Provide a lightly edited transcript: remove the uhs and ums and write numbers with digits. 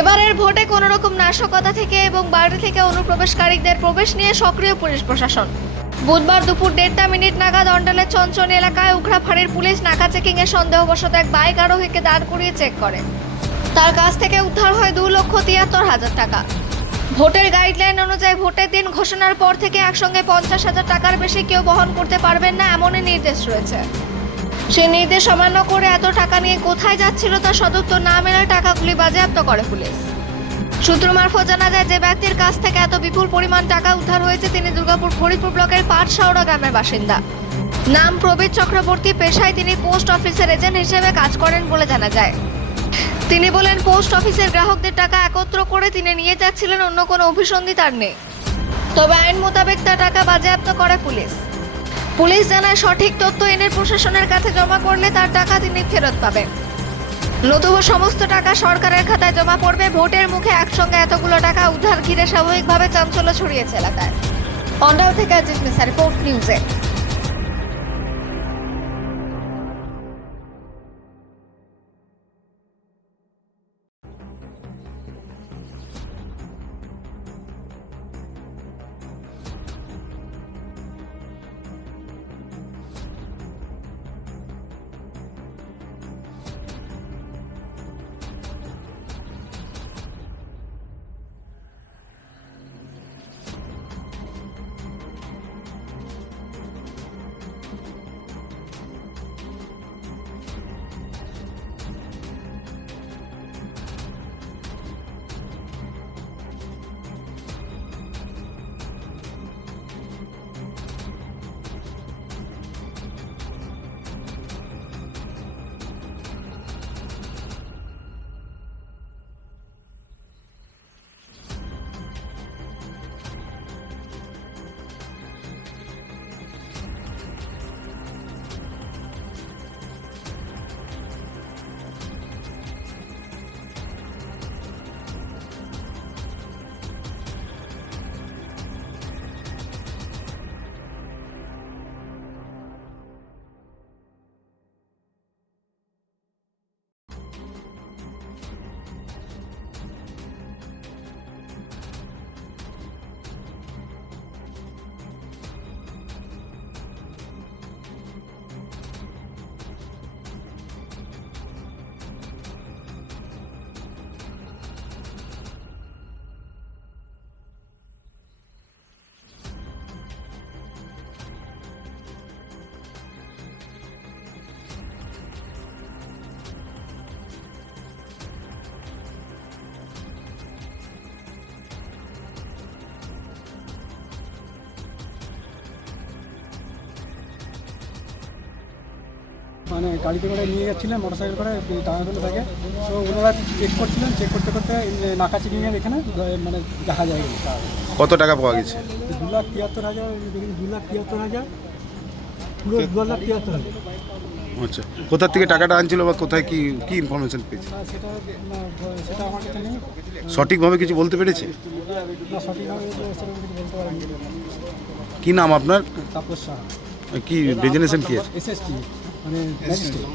এবারের ভোটে কোনো রকম নাশকতা থেকে এবং বাইরে থেকে অনুপ্রবেশকারীদের প্রবেশ নিয়ে সক্রিয় পুলিশ প্রশাসন। বুধবার দুপুর 1:30 নাগাদ অন্ডালের চঞ্চন এলাকায় উখড়া ফাঁড়ির পুলিশ নাকা চেকিং এর সন্দেহবশত এক বাইক আরোহীকে দাঁড় করিয়ে চেক করে। তার কাছ থেকে উদ্ধার হয় 2,73,000 টাকা। ভোটের গাইডলাইন অনুযায়ী ভোটের দিন ঘোষণার পর থেকে একসঙ্গে 50,000 টাকার বেশি কেউ বহন করতে পারবেন না, এমনই নির্দেশ রয়েছে। সেই নির্দেশ অমান্য করে এত টাকা নিয়ে কোথায় যাচ্ছিল তা সদুত্তর না মেলায় টাকাগুলি বাজেয়াপ্ত করে পুলিশ। সূত্র মারফত জানা যায়, যে ব্যক্তির কাছ থেকে এত বিপুল পরিমাণ টাকা উদ্ধার হয়েছে তিনি দুর্গাপুর ফরিদপুর ব্লকের পাটশাওড়া গ্রামের বাসিন্দা। নাম প্রবীর চক্রবর্তী। পেশায় তিনি পোস্ট অফিসের এজেন্ট হিসেবে কাজ করেন বলে জানা যায়। তিনি বলেন, পোস্ট অফিসের গ্রাহকদের টাকা একত্র করে তিনি নিয়ে যাচ্ছিলেন, অন্য কোনো অভিসন্ধি তার নেই। তবে আইন মোতাবেক তার টাকা বাজেয়াপ্ত করে পুলিশ। পুলিশ জানায়, সঠিক তথ্য এনে প্রশাসনের কাছে জমা করলে তার টাকা তিনি ফেরত পাবেন, নতুবা সমস্ত টাকা সরকারের খাতায় জমা পড়বে। ভোটের মুখে একসঙ্গে এতগুলো টাকা উদ্ধার ঘিরে স্বাভাবিকভাবে চাঞ্চল্য ছড়িয়েছে এলাকায়। অন্ডাল থেকে আজিজ মিসা, রিপোর্ট নিউজে। মানে গাড়িতে করে নিয়ে যাচ্ছিলেন, মোটরসাইকেল করে টানাগুলো থেকে। তো ওনারা চেক করছিলেন, চেক করতে করতে নাকা চেকিংয়ের এখানে মানে দেখা যায়। কত টাকা পাওয়া গেছে? 2,73,000, দেখুন 2,73,000, পুরো 2,73,000। আচ্ছা, কোথা থেকে টাকাটা আনছিল বা কোথায় কি কি ইনফরমেশন পেয়েছে? সেটা সেটা আমার কাছে নেই। সঠিকভাবে কিছু বলতে পেরেছে? না, সঠিকভাবে সেরকম কিছু বলতে পারিনি। কি নাম আপনার? তাপস সাহা। কি ডেজিনেশন কি আছে? SST, মানে ম্যাজিস্ট্রেট।